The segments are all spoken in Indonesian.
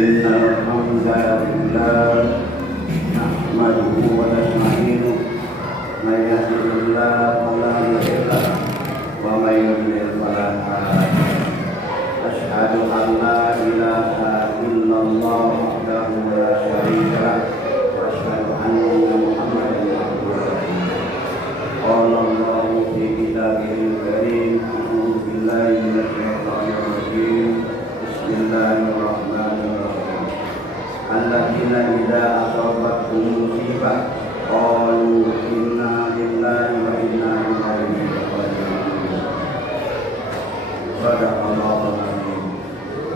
إن الحمد لله نحمده ونستعينه من يهده الله فلا مضل له ومن يضلل فلا هادي له أشهد أن لا إله إلا الله وحده لا شريك له وأشهد أن محمدا عبده ورسوله قال الله في كتابه الكريم أعوذ بالله من الشيطان الرجيم بسم الله الرحمن الرحيم الذين إذا أصابتهم مصيبة قالوا إنا لله وإنا إليه راجعون صدق الله العظيم.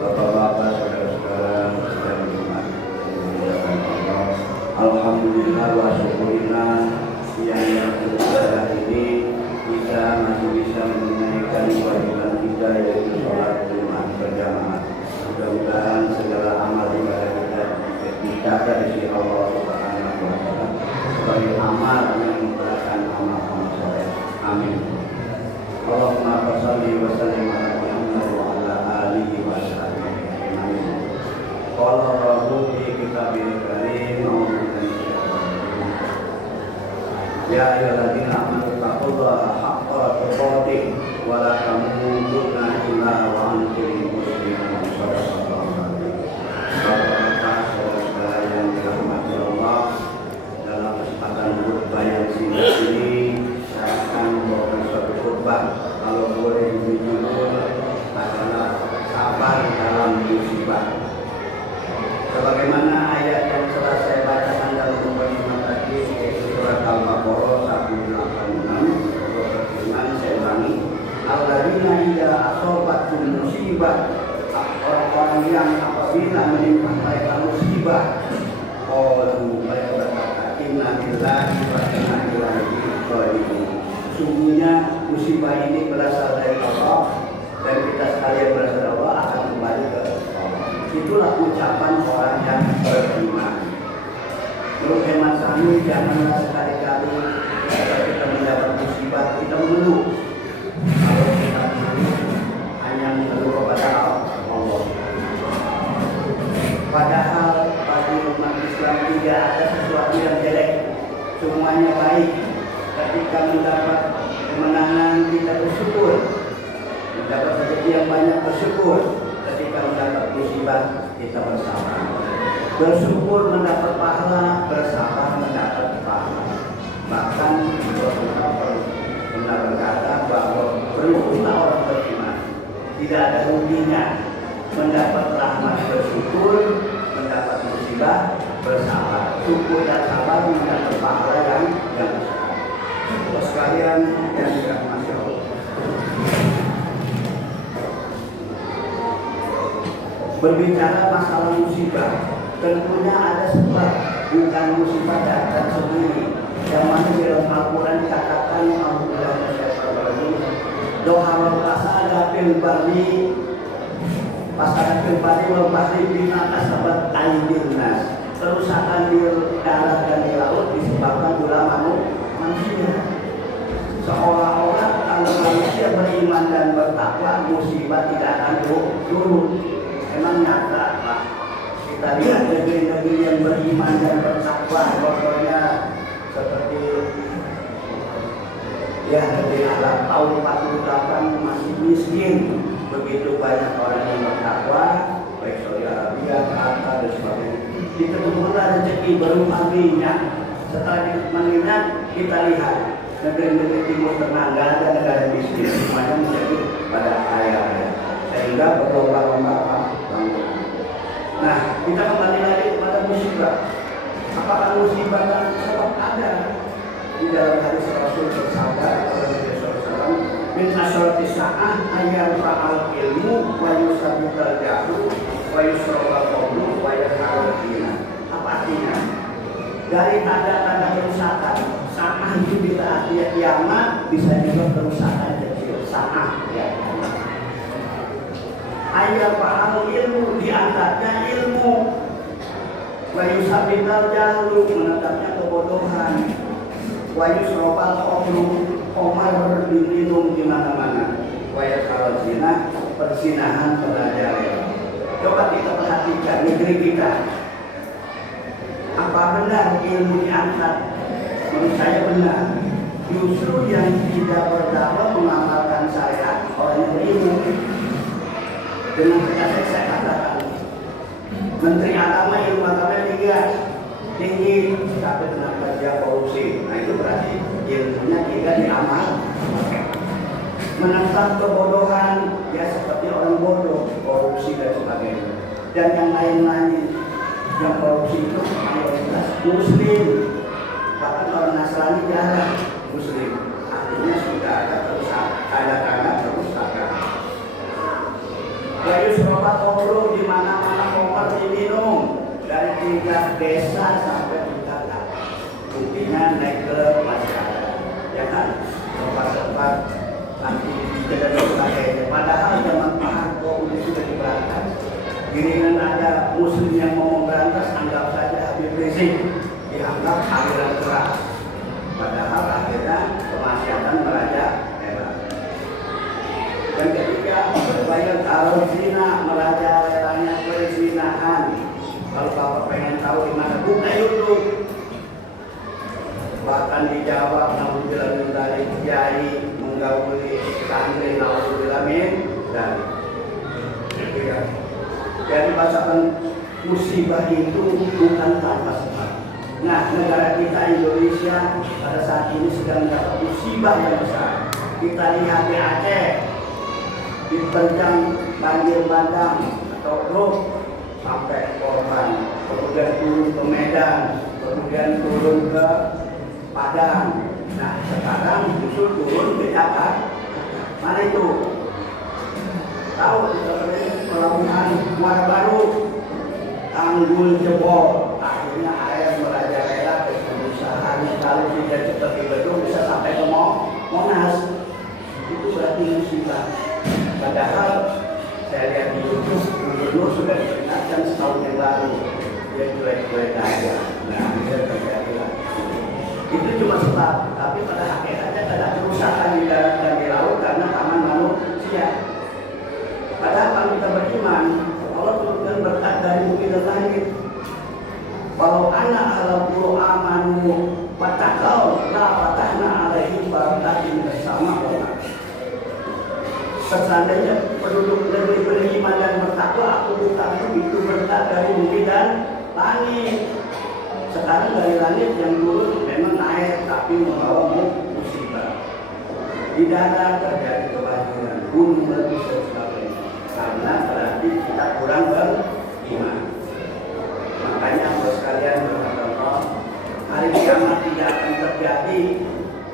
Bapak-bapak, saudara-saudara yang dimuliakan Allah, alhamdulillah wa syukurillah yang berbahagia ini kita masih bisa menunaikan kewajiban kita yaitu sholat Jumat berjamaah. Mudah-mudahan segala amal ibadah kita dicatat di sisi Allah Subhanahu wa taala sebagai amal yang merupakan amal soleh. Amin. Allahumma shalli wa sallim ala Muhammad wa ala alihi wa sahbihi. Amin. Qala Rabbu fi kitabil karim ya ayyuhalladzina amanu taqullaha haqqa tuqatih wa la tamutunna illa wa antum muslimun. Bapak-bapak, saudara yang dirahmati Allah, dalam kesempatan khutbah yang singkat ini saya akan membawakan suatu khutbah kalau boleh dijudul adalah sabar dalam musibah. Sebagaimana ayat yang telah saya bacakan dalam mukadimah tadi yaitu surat Al-Baqarah 186 berfirman, saya ulangi, alladzina idza asobatkum musibah, orang-orang yang apabila menimpa mereka musibah qalu mereka berkata inna lillahi wa inna ilaihi raji'un. Sungguhnya musibah ini berasal dari Allah dan kita sekalian berasal dari Allah akan kembali ke Allah. Itulah ucapan orang yang beriman. Menurut hemat kami, janganlah sekali-kali ketika kita mendapat musibah kita mengeluh. Kalau kita mengeluh hanya mengeluh kepada Allah. Padahal bagi umat Islam tidak ada sesuatu yang jelek, semuanya baik. Ketika mendapat kemenangan kita bersyukur, mendapat rezeki yang banyak bersyukur. Ketika mendapat musibah kita bersabar, bersyukur mendapat pahala, bersabar mendapat pahala. Bahkan Rasulullah pernah berkata bahwa beruntunglah orang beriman, tidak ada ruginya mendapat rahmat bersyukur, mendapat musibah bersabar. Syukur dan sabar mendapat pahala yang besar. Sekalian yang dirahmati Allah, berbicara masalah musibah tentunya ada sebab, bukan musibah datang sendiri. Yang mana di dalam Al-Quran dikatakan doharul pasada fil barri pasada fil barri wal bahri bima kasabat aydin nas. Kerusakan di darat dan di laut disebabkan ulah manusia. Seolah-olah kalau manusia beriman dan bertakwa musibah tidak akan turun. Emang nyata Pak. Kita lihat negeri-negeri yang beriman dan bertakwa, contohnya seperti ya negeri Arab tahun 48 masih miskin, begitu banyak orang yang bertakwa, baik Saudi Arabia, Qatar dan sebagainya. Ditemukanlah rezeki berupa minyak. Setelah minyak kita lihat negeri-negeri Timur Tengah nggak ada negara miskin, semuanya menjadi pada kaya, sehingga berlomba-lomba bangunan. Nah, kita kembali lagi kepada musibah. Apakah musibah dan sebab ada? Di dalam hadis Rasul bersabda oleh Nabi SAW, min asyrati sa'ah ayat fa'al ilmu wa yusabital jahlu wa yusrabal qawlu wa yaharul dina. Apa artinya? Dari tanda-tanda kerusakan, sa'ah itu bila artinya kiamat, bisa juga kerusakan kecil. Sa'ah ya. Ayat fa'al ilmu, diantaranya ilmu, wa yusabital jahlu, menetapnya kebodohan, wa yusrabal qawlu, omar diminum di mana-mana, wa yaharul dina, persinahan merajalela. Coba kita perhatikan negeri kita. Apa benar ilmu diangkat? Menurut saya benar. Justru yang tidak berdakwah mengamalkan saya orang yang berilmu. Dengan tegas saya katakan, Menteri Agama ilmu agama tinggi, tapi tenaga dia korupsi. Nah itu berarti ilmunya tidak diamal. Menentang kebodohan, ya seperti orang bodoh, korupsi dan sebagainya. Dan yang lain-lain yang korupsi itu mayoritas Muslim, bahkan orang Nasrani jarang Muslim. Artinya sudah ada tanda kerusakan. Bayu serobat kobro di mana-mana koper diminum dari tingkat desa sampai tingkat kota. Buktinya naik ke masyarakat, ya kan? Tempat-tempat nanti tidak sebagainya. Padahal zaman Pak Harto sudah diberantas. Giliran ada Muslim yang mau memberantas, anggap saja Habib Rizik dianggap aliran keras. Padahal akhirnya kemaksiatan meraja hebat. Dan ketiga, berbayar kalau zina merajalelanya perzinahan. Kalau Bapak pengen tahu di mana, buka YouTube. Bahkan di Jawa, naudzubillah dari kiai menggauli santri, naudzubillah dan jadi bacaan musibah itu bukan tanpa sebab. Nah, negara kita Indonesia pada saat ini sedang mendapat musibah yang besar. Kita lihat di Aceh, diterjang banjir bandang atau rob sampai korban, kemudian turun ke Medan, kemudian turun ke Padang. Nah sekarang justru turun ke Jakarta. Mana itu? Tahu pelabuhan Muara Baru, tanggul jebol, akhirnya air merajalela ke perusahaan. Kalau tidak cepat dibendung bisa sampai ke Monas. Itu berarti musibah. Padahal saya lihat di YouTube, gubernur sudah diperingatkan setahun yang lalu, dia cuek-cuek aja. Nah, dia terjadi lagi. Itu cuma sebab, tapi pada hakikatnya ada kerusakan di darat dan di laut karena tangan manusia. Padahal kalau kita beriman, Allah turunkan berkat dari bumi dan langit. Kalau anak ala bulu amanu watakau la patahna alaihim barakatin bersama Allah. Seandainya penduduk negeri beriman dan bertakwa, aku buka itu berkat dari bumi dan langit. Sekarang dari langit yang turun memang naik, tapi membawa musibah. Di darat terjadi kebanjiran, gunung meletus dan sebagainya. Karena berarti kita kurang beriman. Makanya untuk sekalian berkata, hari kiamat tidak akan terjadi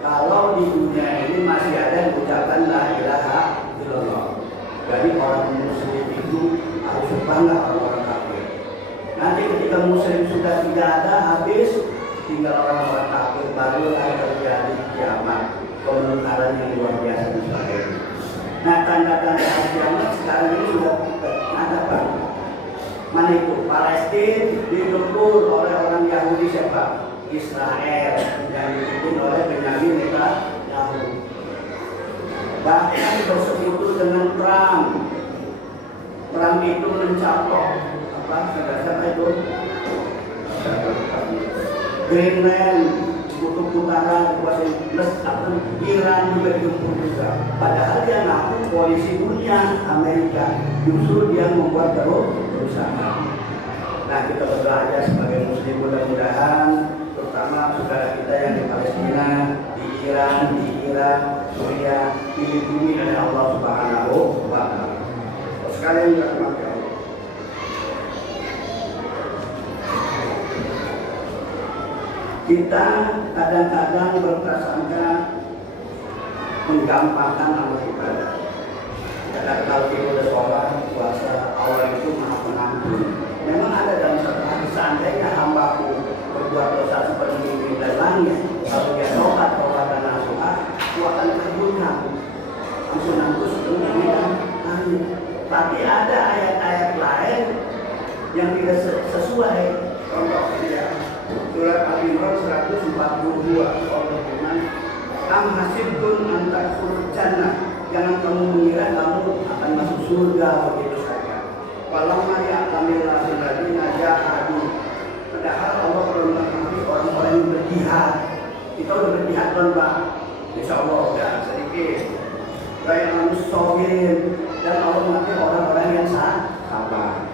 kalau di dunia ini masih ada yang mengucapkan la ilaha illallah. Jadi orang muslim itu harus berbangga orang-orang kafir. Nanti ketika muslim sudah tidak ada, habis, tinggal orang-orang kafir, barulah terjadi kiamat, kemungkaran yang luar biasa dan sebagainya. Nah tanda-tanda kiamat sekarang ini sudah ada Pak. Mana itu? Palestina digempur oleh orang Yahudi siapa? Israel yang dipimpin oleh Benyamin Netanyahu. Bahkan bersekutu dengan Trump. Trump itu mencaplok siapa itu? Greenland, kutub utara, Iran juga digempur juga. Padahal dia ngaku koalisi dunia Amerika, justru dia membuat kerusakan. Nah kita berdoa aja sebagai muslim, mudah-mudahan terutama saudara kita yang di Palestina, di Iran, di Irak, Suriah, dilindungi oleh Allah Subhanahu wa Ta'ala. Sekalian dirahmati Allah. Kita kadang-kadang berprasangka menggampangkan amal ibadah. Kadang kalau kita udah sholat, puasa, Allah itu maha pengampun. Memang ada dalam satu hadis, seandainya hambaku berbuat dosa seperti bumi dan langit, kalau dia tobat dan nasuha, aku akan kabulkan ampunanku seperti bumi dan langit. Tapi ada ayat-ayat lain yang tidak sesuai. Contohnya surat Al-Imran 142, Allah berfirman, "Am hasibtum an tadkhulul jannah?" Jangan kamu mengira kamu akan masuk surga begitu saja. Walamma ya'lamillahu alladhina jahadu. Padahal Allah melengkapi orang-orang yang berjihad. Kita udah berjihad kan Pak? Insya Allah udah sedikit. Kayak manusia dan Allah mengatur orang-orang yang sabar.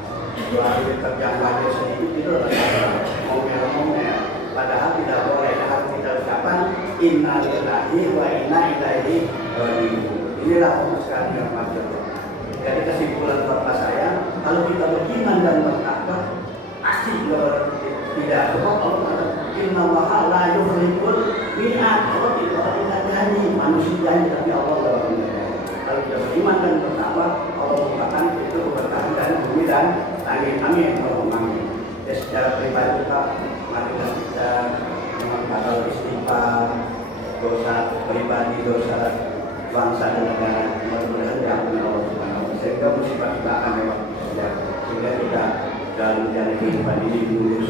Lalu kerja wajah sedikit itu adalah sabar. Ngomel-ngomel. Padahal tidak boleh, harus kita ucapkan inna lillahi wa inna ilaihi raji'un. Inilah hukum sekali yang macam. Jadi kesimpulan bapak saya, kalau kita beriman dan bertakwa, pasti tidak sebab Allah inna allaha la yukhliful mi'ad. Allah tidak janji, manusia janji tapi Allah tidak janji. Kalau kita beriman dan bertakwa, Allah merupakan itu keberkahan dan bumi dan langit. Amin. Amin. Ya, secara pribadi Pak, mari kita mengamalkan istighfar, dosa pribadi, dosa bangsa dan negara, mudah-mudahan diampuni Allah Subhanahu wa taala. Sehingga musibah kita akan lewat ya, sehingga kita dalam jalan kehidupan ini lurus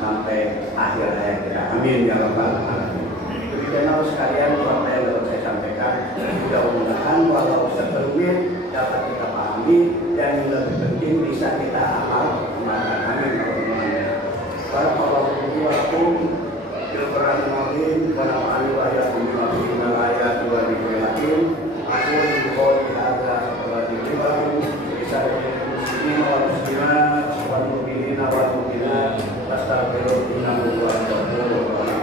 sampai akhir hayat kita. Amin ya rabbal alamin. Demikian sekalian apa yang dapat saya sampaikan. Mudah-mudahan walau sekelumit dapat kita pahami dan yang lebih penting bisa kita amal. Amin. Barakallahu fiikum wa lakum fil Qur'anil azim wa nafa'ani wa iyyakum bima fihi minal ayati wa dzikril hakim. Aku qouli hadza wa dzikrul lisanil muslimin wal muslimat wal mu'minina wal mu'minat astaghfirullaha innahu huwal ghafurur rahim.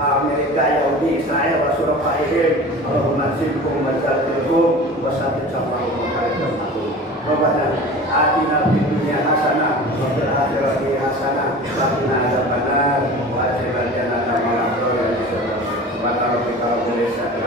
Amerika, Yahudi, Israel, Rasulullah Fahim, Allahumma sibkum wa saltilkum wa saltilkum wa saltilkum. Rabbana atina fid dunya hasanah wa fil akhirati hasanah wa qina adzabannar wa adkhilna jannata ma'al abrar wa rabbika rabbil izzati